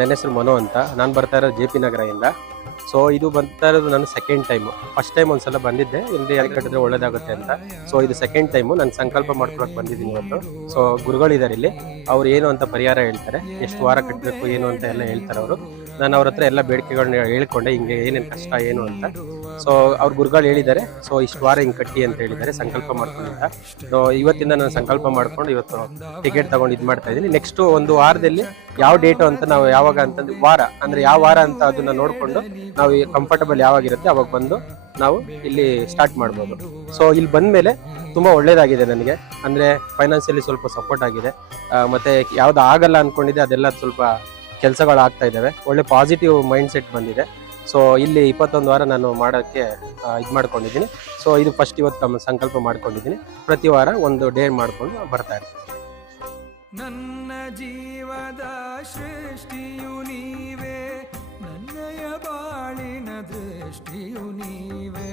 ನನ್ನ ಹೆಸರು ಮನು ಅಂತ. ನಾನು ಬರ್ತಾ ಇರೋದು JP ನಗರದಿಂದ. ಸೊ ಇದು ಬರ್ತಾ ಇರೋದು ನನ್ನ ಸೆಕೆಂಡ್ ಟೈಮು. ಫಸ್ಟ್ ಟೈಮ್ ಒಂದ್ಸಲ ಬಂದಿದ್ದೆ, ಇಲ್ಲಿ ಯಾಕೆ ಕಟ್ಟಿದ್ರೆ ಒಳ್ಳೇದಾಗುತ್ತೆ ಅಂತ. ಸೊ ಇದು ಸೆಕೆಂಡ್ ಟೈಮು ನಾನು ಸಂಕಲ್ಪ ಮಾಡ್ಕೊಳಕ್ಕೆ ಬಂದಿದ್ದೀನಿ ಇವತ್ತು. ಸೊ ಗುರುಗಳಿದ್ದಾರೆ ಇಲ್ಲಿ, ಅವ್ರು ಏನು ಅಂತ ಪರಿಹಾರ ಹೇಳ್ತಾರೆ, ಎಷ್ಟು ವಾರ ಕಟ್ಟಬೇಕು ಏನು ಅಂತ ಎಲ್ಲ ಹೇಳ್ತಾರೆ ಅವರು. ನಾನು ಅವ್ರ ಹತ್ರ ಎಲ್ಲ ಬೇಡಿಕೆಗಳನ್ನ ಹೇಳ್ಕೊಂಡೆ, ಹಿಂಗೆ ಏನೇನು ಕಷ್ಟ ಏನು ಅಂತ. ಸೊ ಅವ್ರ ಗುರುಗಳು ಹೇಳಿದ್ದಾರೆ, ಸೊ ಇಷ್ಟು ವಾರ ಹಿಂಗೆ ಕಟ್ಟಿ ಅಂತ ಹೇಳಿದ್ದಾರೆ, ಸಂಕಲ್ಪ ಮಾಡ್ಕೊಂಡಿದ್ದ. ಸೊ ಇವತ್ತಿಂದ ನಾನು ಸಂಕಲ್ಪ ಮಾಡ್ಕೊಂಡು ಇವತ್ತು ಟಿಕೆಟ್ ತಗೊಂಡು ಇದು ಮಾಡ್ತಾ ಇದ್ದೀನಿ. ನೆಕ್ಸ್ಟ್ ಒಂದು ವಾರದಲ್ಲಿ ಯಾವ ಡೇಟು ಅಂತ ನಾವು ಯಾವಾಗ ಅಂತಂದ್ರೆ ವಾರ ಅಂದ್ರೆ ಯಾವ ವಾರ ಅಂತ ಅದನ್ನ ನೋಡ್ಕೊಂಡು ನಾವು ಕಂಫರ್ಟಬಲ್ ಯಾವಾಗಿರುತ್ತೆ ಅವಾಗ ಬಂದು ನಾವು ಇಲ್ಲಿ ಸ್ಟಾರ್ಟ್ ಮಾಡ್ಬೋದು. ಸೊ ಇಲ್ಲಿ ಬಂದ್ಮೇಲೆ ತುಂಬಾ ಒಳ್ಳೇದಾಗಿದೆ ನನಗೆ, ಅಂದ್ರೆ ಫೈನಾನ್ಸಿಯಲಿ ಸ್ವಲ್ಪ ಸಪೋರ್ಟ್ ಆಗಿದೆ. ಮತ್ತೆ ಯಾವ್ದು ಆಗಲ್ಲ ಅನ್ಕೊಂಡಿದೆ ಅದೆಲ್ಲ ಸ್ವಲ್ಪ ಕೆಲಸಗಳು ಆಗ್ತಾ ಇದ್ದಾವೆ. ಒಳ್ಳೆ ಪಾಸಿಟಿವ್ ಮೈಂಡ್ ಸೆಟ್ ಬಂದಿದೆ. ಸೊ ಇಲ್ಲಿ 21 ವಾರ ನಾನು ಮಾಡೋಕ್ಕೆ ಇದು ಮಾಡ್ಕೊಂಡಿದ್ದೀನಿ. ಸೊ ಇದು ಫಸ್ಟ್ ಇವತ್ತು ಸಂಕಲ್ಪ ಮಾಡ್ಕೊಂಡಿದ್ದೀನಿ. ಪ್ರತಿ ವಾರ ಒಂದು ಡೇ ಮಾಡ್ಕೊಂಡು ಬರ್ತಾ ಇರ್ತೀನಿ. ನನ್ನ ಜೀವದ ಸೃಷ್ಟಿಯು ನೀವೇ, ನನ್ನಯ ಬಾಳಿನ ದೃಷ್ಟಿಯು ನೀವೇ.